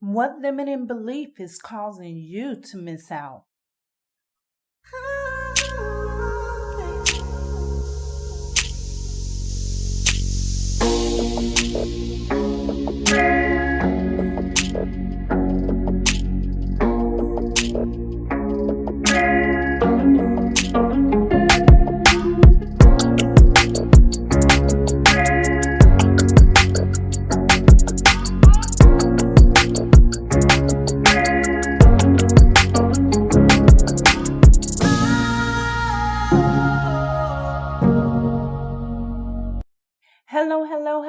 What limiting belief is causing you to miss out?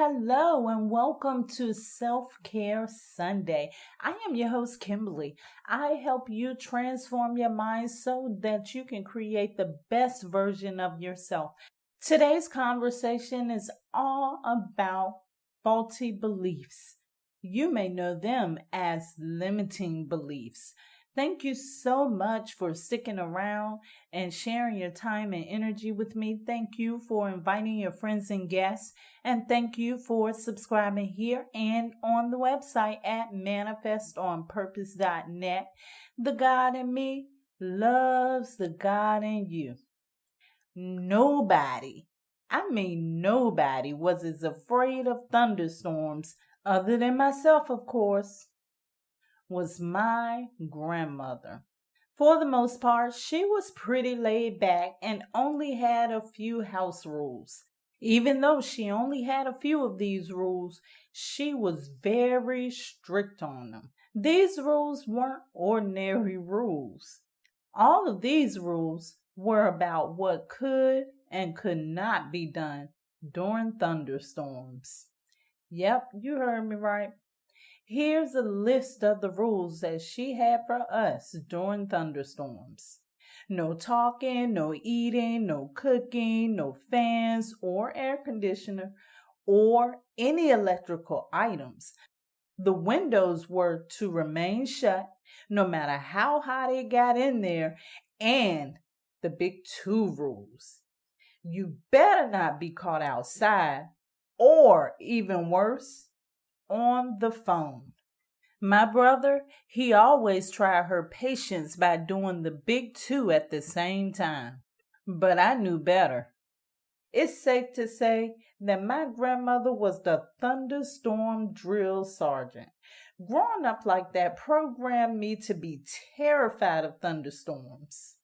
Hello, and welcome to Self Care Sunday. I am your host, Kimberly. I help you transform your mind so that you can create the best version of yourself. Today's conversation is all about faulty beliefs. You may know them as limiting beliefs. Thank you so much for sticking around and sharing your time and energy with me. Thank you for inviting your friends and guests. And thank you for subscribing here and on the website at manifestonpurpose.net. The God in me loves the God in you. Nobody was as afraid of thunderstorms, other than myself, of course, was my grandmother. For the most part, she was pretty laid back and only had a few house rules. Even though she only had a few of these rules, she was very strict on them. These rules weren't ordinary rules. All of these rules were about what could and could not be done during thunderstorms. Yep, you heard me right. Here's a list of the rules that she had for us during thunderstorms. No talking, no eating, no cooking, no fans or air conditioner or any electrical items. The windows were to remain shut no matter how hot it got in there, and the big two rules. You better not be caught outside, or even worse, on the phone. My brother, he always tried her patience by doing the big two at the same time. But I knew better. It's safe to say that my grandmother was the thunderstorm drill sergeant. Growing up like that programmed me to be terrified of thunderstorms.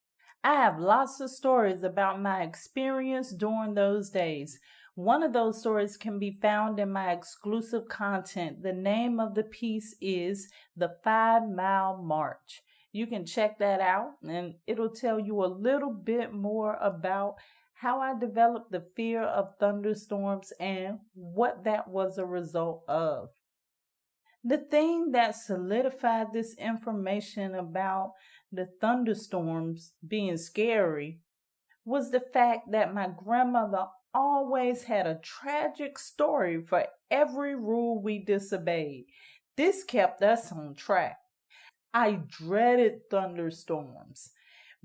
I have lots of stories about my experience during those days. One of those stories can be found in my exclusive content. The name of the piece is The 5 Mile March. You can check that out and it'll tell you a little bit more about how I developed the fear of thunderstorms and what that was a result of. The thing that solidified this information about the thunderstorms being scary was the fact that my grandmother always had a tragic story for every rule we disobeyed. This kept us on track. I dreaded thunderstorms.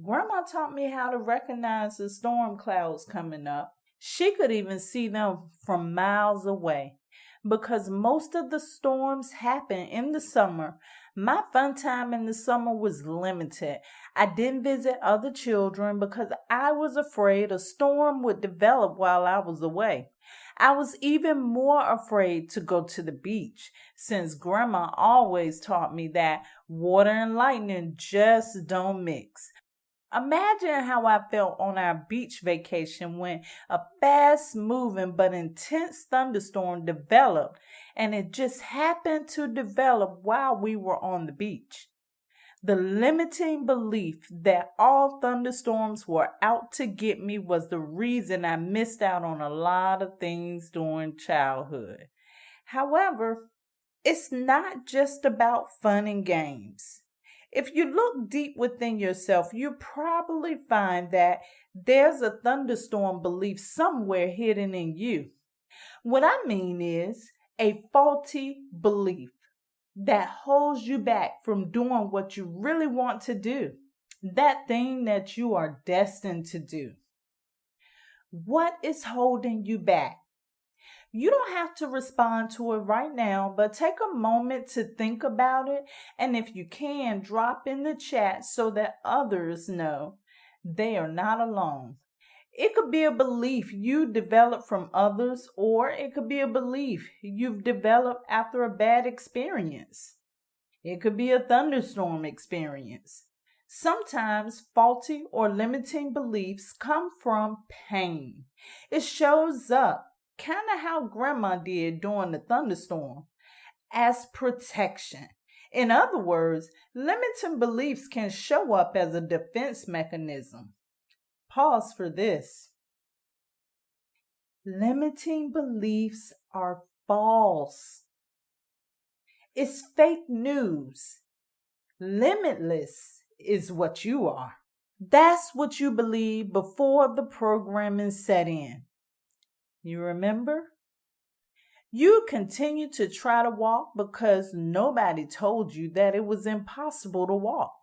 Grandma taught me how to recognize the storm clouds coming up. She could even see them from miles away. Because most of the storms happen in the summer, my fun time in the summer was limited. I didn't visit other children because I was afraid a storm would develop while I was away. I was even more afraid to go to the beach since Grandma always taught me that water and lightning just don't mix. Imagine how I felt on our beach vacation when a fast moving but intense thunderstorm developed, and it just happened to develop while we were on the beach. The limiting belief that all thunderstorms were out to get me was the reason I missed out on a lot of things during childhood. However, it's not just about fun and games. If you look deep within yourself, you probably find that there's a thunderstorm belief somewhere hidden in you. What I mean is a faulty belief that holds you back from doing what you really want to do, that thing that you are destined to do. What is holding you back? You don't have to respond to it right now, but take a moment to think about it. And if you can, drop in the chat so that others know they are not alone. It could be a belief you developed from others, or it could be a belief you've developed after a bad experience. It could be a thunderstorm experience. Sometimes faulty or limiting beliefs come from pain. It shows up, kind of how grandma did during the thunderstorm, as protection. In other words, limiting beliefs can show up as a defense mechanism. Pause for this. Limiting beliefs are false. It's fake news. Limitless is what you are. That's what you believed before the programming set in. You remember? You continue to try to walk because nobody told you that it was impossible to walk.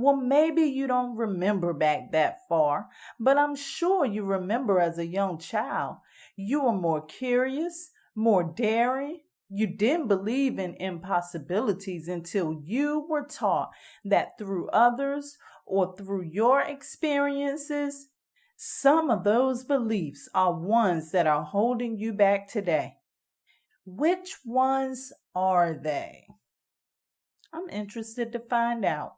Well, maybe you don't remember back that far, but I'm sure you remember as a young child. You were more curious, more daring. You didn't believe in impossibilities until you were taught that through others or through your experiences. Some of those beliefs are ones that are holding you back today. Which ones are they? I'm interested to find out.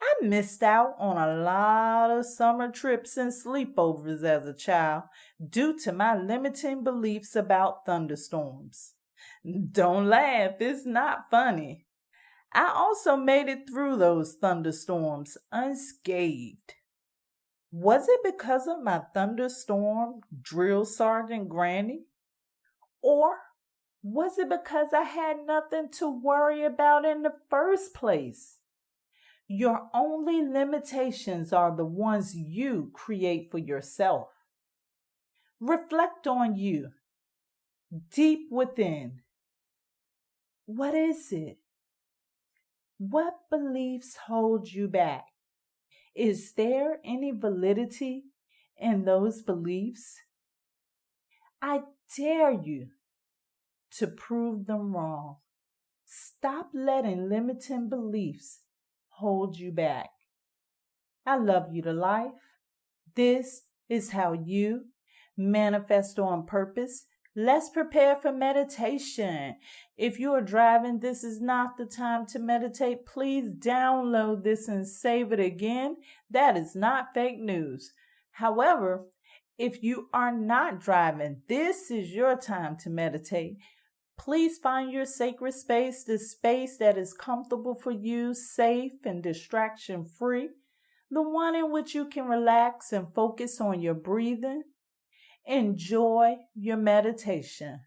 I missed out on a lot of summer trips and sleepovers as a child due to my limiting beliefs about thunderstorms. Don't laugh, it's not funny. I also made it through those thunderstorms unscathed. Was it because of my thunderstorm drill sergeant granny? Or was it because I had nothing to worry about in the first place? Your only limitations are the ones you create for yourself. Reflect on you, deep within. What is it? What beliefs hold you back? Is there any validity in those beliefs? I dare you to prove them wrong. Stop letting limiting beliefs hold you back. I love you to life. This is how you manifest on purpose. Let's prepare for meditation. If you are driving, this is not the time to meditate. Please download this and save it again. That is not fake news. However, if you are not driving, this is your time to meditate. Please find your sacred space, the space that is comfortable for you, safe and distraction-free, the one in which you can relax and focus on your breathing. Enjoy your meditation.